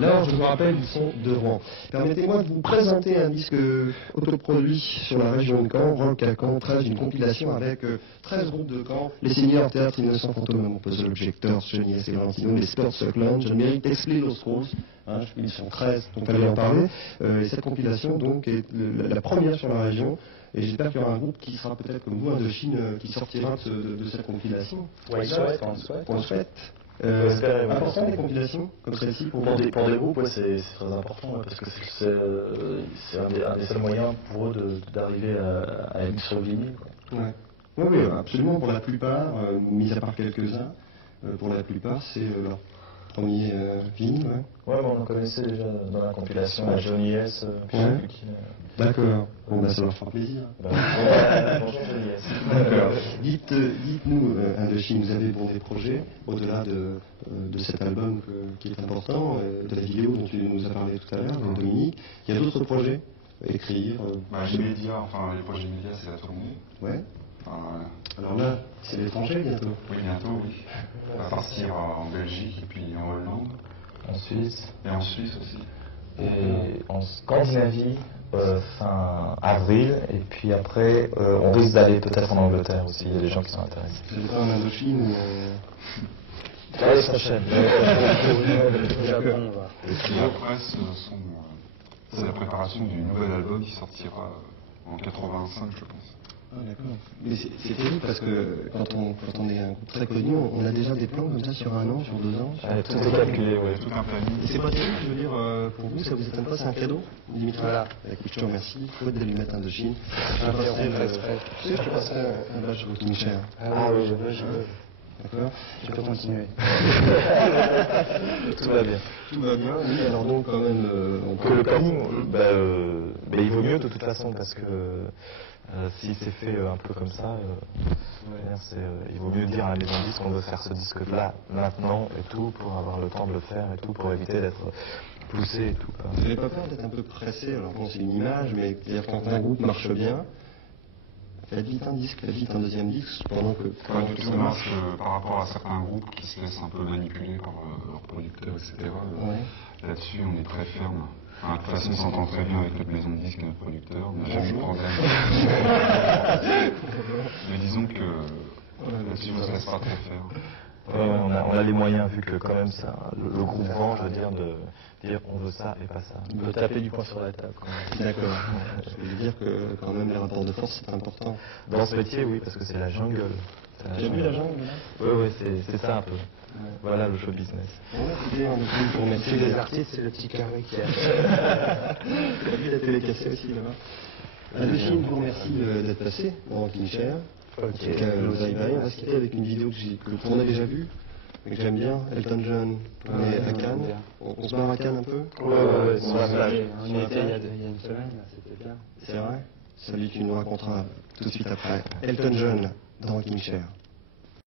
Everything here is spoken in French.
Là, je vous rappelle, ils sont de Rouen. Permettez-moi de vous présenter un disque autoproduit sur la région de Caen, Rock à Caen, 13, une compilation avec 13 groupes de Caen, les Seigneurs, Théâtre Innocent, Fantôme, Puzzle Objectors, Genies et Valentino, les Sports Suckland, John Merrick, Exley, Los Roses, ils sont 13, donc fallait en parler. Et cette compilation, donc, est la première sur la région. Et j'espère qu'il y aura un groupe qui sera peut-être comme vous, Indochine, qui sortira de cette compilation. Ouais, on le souhaite. Important des compilations comme celle-ci pour des groupes, ouais, c'est très important ouais, parce que c'est un des seuls moyens pour eux d'arriver à être sur le vinyle. Ouais. Oui, absolument. Pour la plupart, mis à part quelques-uns, pour la plupart, c'est leur premier vinyle. Ouais, mais on en connaissait déjà dans la compilation à Johnny S. D'accord. Bon, bah, ça leur fera plaisir. Bonjour Johnny S. D'accord. Dites-nous, Indochine, vous avez des projets au-delà de cet album qui est important, de la vidéo dont tu nous as parlé tout à l'heure, Dominique. Il y a d'autres projets? Écrire les médias, enfin les projets médias, c'est la tournée. Ouais. Alors là, c'est l'étranger bientôt. Oui, bientôt, oui. On va partir en Belgique et puis en Hollande. En Suisse. Et en Suisse aussi. Et en Scandinavie, fin avril. Et puis après, on risque d'aller peut-être en Angleterre aussi. Il y a des gens qui sont intéressés. C'est pas en Indochine ou l'année prochaine. Au Japon, on va. Et puis après, c'est la préparation du nouvel album qui sortira en 85, je pense. Ah, d'accord. Mais c'est terrible parce que quand on est un groupe très connu, on a déjà des plans comme ça sur 1 an, sur 2 ans. Tout est calculé, oui. Tout un planning. Et c'est pas terrible, je veux dire, pour vous, ça vous étonne pas, c'est un cadeau? Dimitri, voilà. Écoute, je te remercie. Faute de lui mettre Indochine. Je te passerai un badge au Michel. Ah oui, je veux. D'accord. Je peux continuer. Tout va bien. Tout va bien, oui. Alors donc, quand même, que le planning, il vaut mieux de toute façon parce que si c'est fait un peu comme ça, il vaut mieux dire à la maison de disque qu'on veut faire ce disque-là maintenant et tout pour avoir le temps de le faire et tout pour éviter d'être poussé et tout. Vous n'avez pas peur d'être un peu pressé? Alors bon, c'est une image, mais quand un groupe marche bien, faites vite un disque, faites vite un deuxième disque pendant que... Pas du tout, parce que par rapport à certains groupes qui se laissent un peu manipuler par leurs producteurs, etc. Là-dessus, on est très ferme. De toute façon, on s'entend très bien avec notre maison de disques et notre producteur, on n'a jamais eu de problème. Mais disons que là-dessus, on ne se laisse pas très faire. On a les moyens, vu que quand même ça, le groupe vend, je veux dire, de dire on veut ça et pas ça. On veut taper du poing sur la table. D'accord. Je veux dire que quand même les rapports de force, c'est important. Dans ce métier, oui, parce que c'est la jungle. Tu as vu la jungle là? Oui, c'est ça un peu. Voilà le show business. Pour remercier les artistes, c'est le petit carré qui a. Tu as vu la télé cassée aussi là-bas. Indochine, vous remercie d'être passé dans Kinshare. On va se quitter avec une vidéo que on a déjà vue, mais que j'aime bien. Elton John, on est à Cannes. On se barre à Cannes un peu? Ouais, sur la plage. On y était il y a une semaine, c'était bien. C'est vrai? Celui que tu nous raconteras tout de suite après. Elton John dans Kinshare.